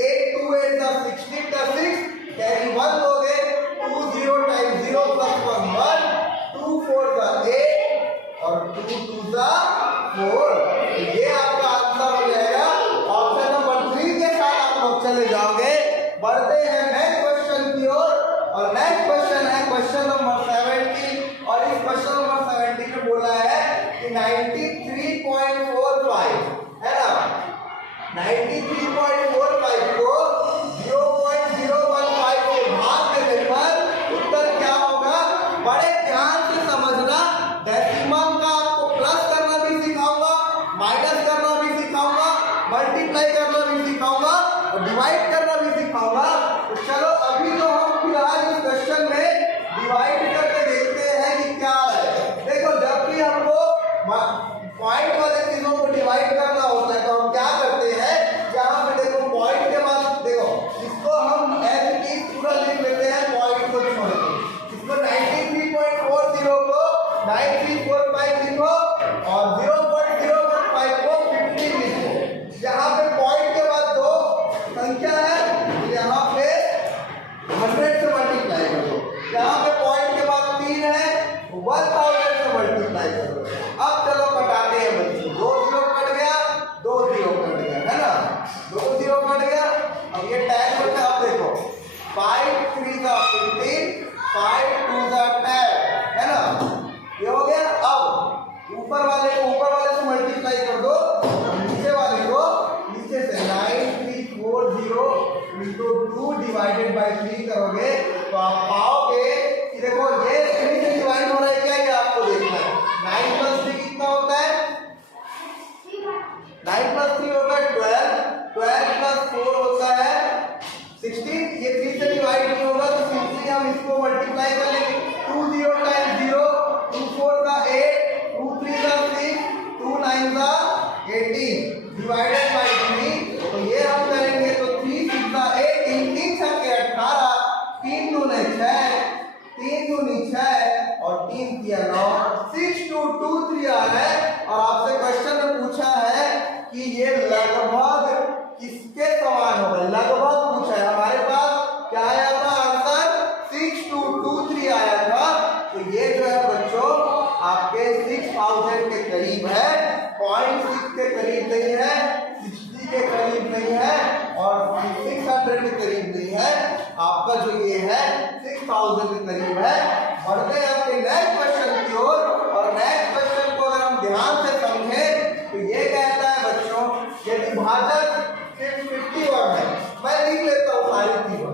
8 2 8 का 16 का 6 कैरी 1 लोगे। 2 0 टाइम 0 प्लस 1 1, 2 4 का 8 और 2 2 का 4। ये आपका आंसर हो जाएगा। ऑप्शन नंबर 3 के साथ आप लोग चले जाओगे। बढ़ते हैं नेक्स्ट क्वेश्चन की ओर। और नेक्स्ट क्वेश्चन है क्वेश्चन नंबर 17। और इस क्वेश्चन नंबर 17 में बोला है कि 93.45, है ना? 93.45 को 0.015 से भाग देने पर उत्तर क्या होगा? बड़े ध्यान से समझना। डेसिमल का आपको प्लस करना भी सिखाऊंगा, माइनस करना भी सिखाऊंगा, मल्टीप्लाई करना भी सिखाऊंगा और डिवाइड करना भी सिखाऊंगा। तो चलो अभी तो हम फिलहाल इस क्वेश्चन में डिवाइड करके देखते हैं कि क्या है। देखो जब भी हमको पॉइंट वाले चीजों को डिवाइड करना होता है तो हम क्या करते हैं, यहाँ पे देखो पॉइंट के बाद देखो इसको हम ऐसे ही पूरा लिख लेते हैं पॉइंट को छोड़ के। इसको 93.40 को 9345 लिखो और 0.015 को 15 लिखो। यहाँ पे पॉइंट के बाद दो संख्या है, यहाँ पे 100 से मल्टीप्लाई कर दो। यहाँ पे पॉइंट के बाद 3 है, 1000 से मल्टीप्लाई कर दो। अब चलो कटाते हैं बच्चों। 2 0 कट गया, 2 0 कट गया, है ना? 2 0 कट गया। अब ये टैग बचा। अब देखो 5 3 का 15, 5 2 का 10, है ना? ये हो गया। अब ऊपर वाले को ऊपर वाले से मल्टीप्लाई कर दो, नीचे वाले को नीचे से 9340 इंटू 2 डिवाइडेड बाई 3 करोगे तो आप पाओगे कि देखो ये 3 से डिवाइड हो रहा है क्या, ये आपको देखना है। 9 प्लस 3 कितना होता है? 9 प्लस 3 होता है 12, 12 प्लस 4 होता है 16। ये 3 से डिवाइड नहीं होगा तो सिंपली हम इसको मल्टीप्लाई कर लेंगे। 2 0 टाइम्स 0, 2 4 का 8, 2 3 का 6, 2 9 का 18 डिवाइडेड बाय 3। तो ये हम करेंगे तो 3 6 का 18, 3 6 के 18, 3 दूने 6, 3 दूनी 6 और 3 तिया 9, 6 2 2 3 आ रहा है। और आपसे क्वेश्चन में पूछा है कि ये लगभग किसके समान होगा, लगभग पूछा है। हमारे पास क्या आया था आंसर 6223 आया था। तो ये जो है बच्चों आपके 6000 के करीब है, 0.6 के करीब नहीं है, 60 के करीब नहीं है और 600 के करीब नहीं है। आपका जो ये है 6000 के करीब है। बढ़ते हैं आपके नेक्स्ट क्वेश्चन की ओर। और नेक्स्ट क्वेश्चन को अगर हम ध्यान से समझें तो ये कहता है बच्चों यदि भाजक 51 है, मैं लिख लेता हूँ सारी चीजें।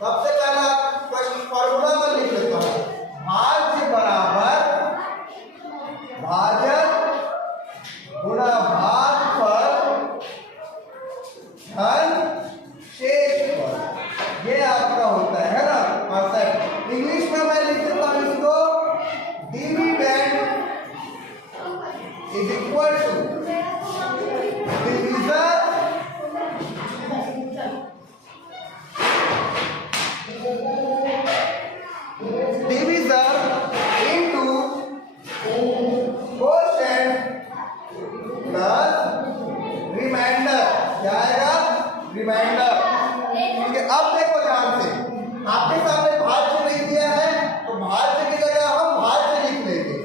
सबसे पहला क्वेश्चन फॉर्मूला में लिख लेता हूँ, भाज्य बराबर भाजक गुणा भागफल धन शेषफल। ये आपका होता है ना कॉन्सेप्ट। इंग्लिश में मैं लिख देता हूँ इसको, dividend is equal to division into quotient plus remainder। क्या आएगा रिमाइंडर। ठीक है, अब देखो ध्यान से, आपके सामने भाज्य नहीं दिया है तो भाज्य की जगह हम भाज्य लिख लेंगे।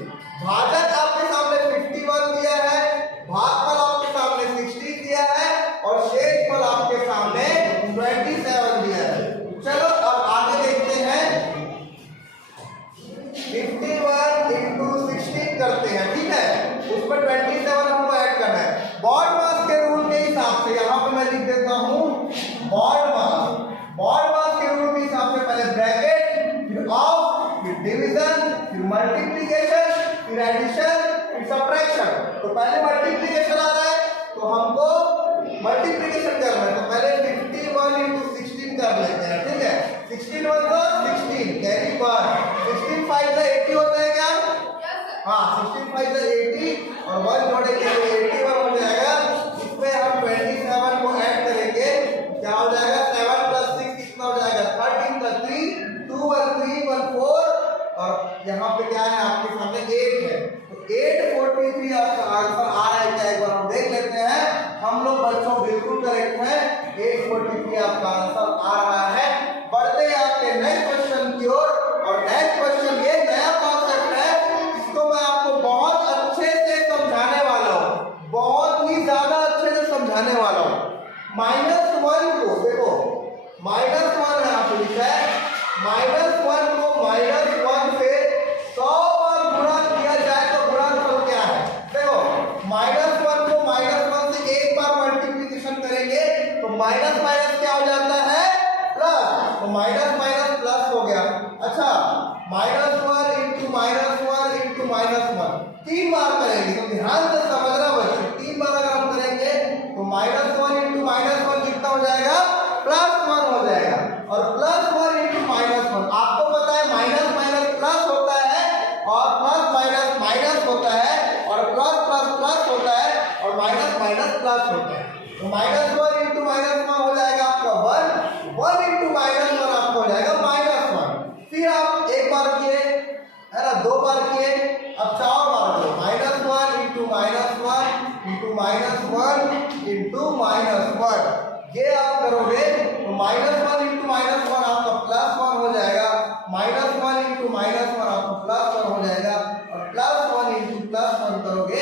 भाजक आपके सामने 51 दिया है, भागफल आपके सामने 16 दिया है और शेषफल आपके सामने 27 दिया है। चलो अब आगे देखते हैं, 51 into 16 करते हैं। ठीक है, उसमें 27 हमको ऐड करना है। बॉड मास के रूल के हिसाब से यहाँ पे मैं लिख देता हूँ बॉड मास के रूल के हिसाब से पहले ब्रैकेट, फिर ऑफ, फिर डिवीजन, फिर मल्टीप्लिकेशन, फिर एडिशन, फिर सब्ट्रैक्शन। तो पहले मल्टीप्लिकेशन आ रहा है तो हमको मल्टीप्लिकेशन करना है। तो पहले 51 into 16 कर लेते हैं। ठीक है, 16 1 16 कैरी पर 16 5 से 80 होता है क्या? हाँ, 16 5 से 80 और 1 जोड़ेंगे तो 81 हो जाएगा। इसमें हम 27 को ऐड करेंगे, क्या हो जाएगा 7 प्लस 6 कितना हो जाएगा 13 का 3, 2 1 3 1 4 और यहाँ पे क्या है आपके सामने 8 है। तो 843 आपका आंसर आ रहा है क्या, एक बार हम देख लेते हैं। हम लोग बच्चों बिल्कुल करेक्ट है, 843 आपका आंसर आ रहा है। बढ़ते हैं आपके नेक्स्ट क्वेश्चन की ओर। और नेक्स्ट क्वेश्चन ये नया कॉन्सेप्ट है, इसको मैं आपको बहुत अच्छे से समझाने वाला हूँ, बहुत ही ज्यादा अच्छे से समझाने वाला हूँ। -1 को देखो, -1 है आप लिखा है, -1 को -1 से 100 बार गुणा किया जाए तो गुणनफल क्या है? देखो, -1 को -1 से एक बार मल्टीप्लिकेशन करेंगे तो माइनस माइनस क्या हो जाता है प्लस, तो माइनस माइनस प्लस हो गया। अच्छा, -1 into -1 into -1 3 बार करेंगे तो ध्यान से समझना बच्चों, 3 बार अगर हम करेंगे तो -1 into -1 कितना हो जाएगा +1 हो जाएगा। और +1 into -1 आपको पता है माइनस माइनस प्लस होता है और प्लस माइनस माइनस होता है और प्लस प्लस प्लस होता है और माइनस माइनस प्लस होता है। तो -1 into -1 हो जाएगा आपका 1, 1 into -1 आपको हो जाएगा -1। फिर आप एक बार किए है ना, 2 बार किए, अब 4 बार करो, -1 into -1 into -1 into -1। ये आप करोगे तो -1 into -1 आपका +1 हो जाएगा, -1 into -1 आपका +1 हो जाएगा और +1 into +1 करोगे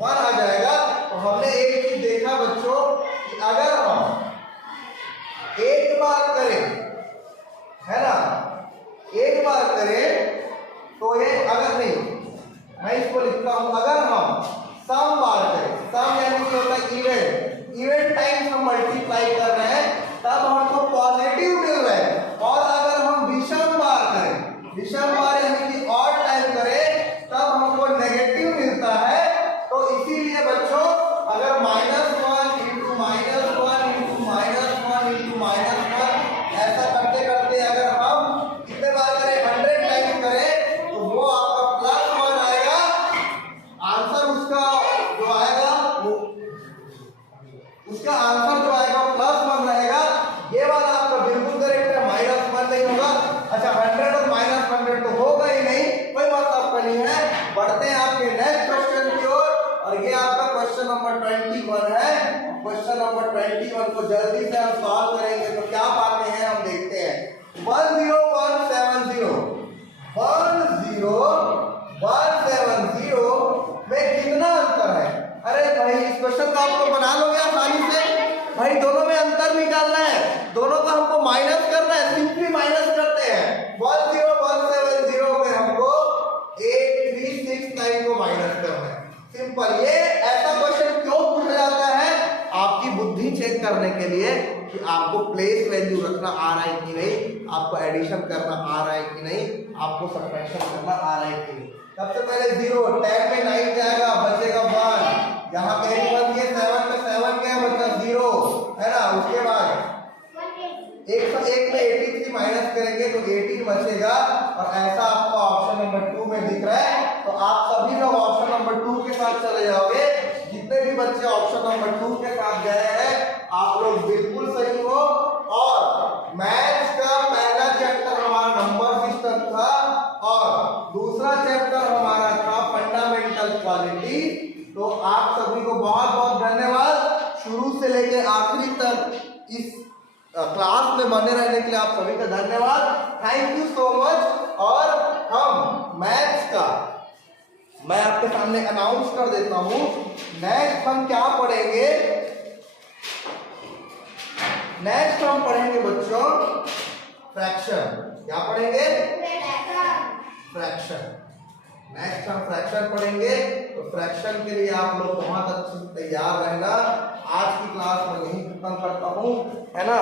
1 आ जाएगा। तो हमने एक चीज देखा बच्चों कि अगर हम एक बार करें है ना, एक बार करें तो ये अगर नहीं, मैं इसको लिखता हूं, अगर हम सम बार करें, सम यानी कि होता है इवेंट टाइम्स हम मल्टीप्लाई कर रहे हैं तब हमको पॉजिटिव मिल रहा है। और अगर हम विषम बार करें उसका आंसर जो आएगा +1 रहेगा। ये वाला आपका बिल्कुल करेक्ट है, -1 नहीं होगा। अच्छा 100 और -100 तो होगा ही नहीं, कोई बात आपका नहीं है। बढ़ते हैं आपके नेक्स्ट क्वेश्चन की ओर, और ये आपका क्वेश्चन नंबर 21 है। क्वेश्चन नंबर 21 को जल्दी से हम सॉल्व करेंगे तो क्या पाते हैं हम देखते हैं। 10170 में कितना अंतर है? अरे भाई इस क्वेश्चन को आप लोग बना लोगे आसानी से। भाई दोनों में अंतर निकालना है, दोनों का हमको माइनस करना है, सिंपली माइनस करते हैं। 10170 में हमको 8369 को माइनस करना है, सिंपल। ये ऐसा क्वेश्चन क्यों पूछा जाता है? आपकी बुद्धि चेक करने के लिए कि आपको प्लेस वैल्यू रखना आ रहा है कि नहीं, आपको एडिशन करना आ रहा है कि नहीं, आपको सब्ट्रैक्शन करना आ रहा है कि नहीं। सबसे पहले 0, 10 में 9 जाएगा, बचेगा 1। यहाँ पे 1 के 7 में 7 क्या बचा 0, है ना। उसके बाद 101 में 83 माइनस करेंगे तो 18 बचेगा, और ऐसा आपको ऑप्शन नंबर 2 में दिख रहा है। तो आप सभी लोग ऑप्शन नंबर 2 के साथ चले जाओगे। जितने भी बच्चे ऑप्शन नंबर 2 के साथ गए हैं आप लोग बिल्कुल सही हो। और मैथ्स का पहला चैप्टर हमारा नंबर सिस्टम था, और दूसरा चैप्टर हमारा था फंडामेंटल क्वालिटी। तो आप सभी को बहुत बहुत धन्यवाद, शुरू से लेकर आखिरी तक इस क्लास में बने रहने के लिए आप सभी का धन्यवाद, थैंक यू सो मच। और हम मैथ्स का मैं आपके सामने अनाउंस कर देता हूं, नेक्स्ट हम क्या पढ़ेंगे। नेक्स्ट हम पढ़ेंगे बच्चों फ्रैक्शन। क्या पढ़ेंगे? फ्रैक्शन। नेक्स्ट हम फ्रैक्शन पढ़ेंगे। तो फ्रैक्शन के लिए आप लोग बहुत अच्छे से तैयार रहना। आज की क्लास में यही खत्म करता हूँ, है ना।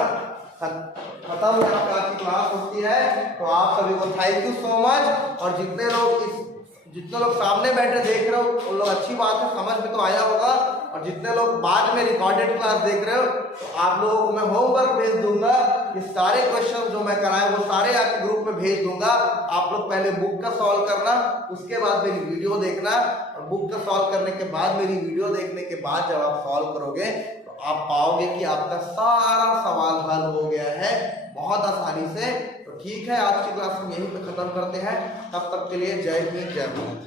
खत्म यहाँ पे आज की क्लास होती है। तो आप सभी को थैंक यू सो मच। और जितने लोग सामने बैठे देख रहे हो वो लोग अच्छी बात है, समझ में तो आया होगा। और जितने लोग बाद में रिकॉर्डेड क्लास देख रहे हो तो आप लोगों को मैं होमवर्क भेज दूंगा। ये सारे क्वेश्चन जो मैं कराए वो सारे आपके ग्रुप में भेज दूंगा। आप लोग पहले बुक का सॉल्व करना, उसके बाद मेरी वीडियो देखना, और बुक का सॉल्व करने के बाद मेरी वीडियो देखने के बाद जब आप सॉल्व करोगे तो आप पाओगे कि आपका सारा सवाल हल हो गया है बहुत आसानी से। तो ठीक है, आज की क्लास हम यहीं पे खत्म करते हैं। तब तक के लिए जय हिंद, जय भारत।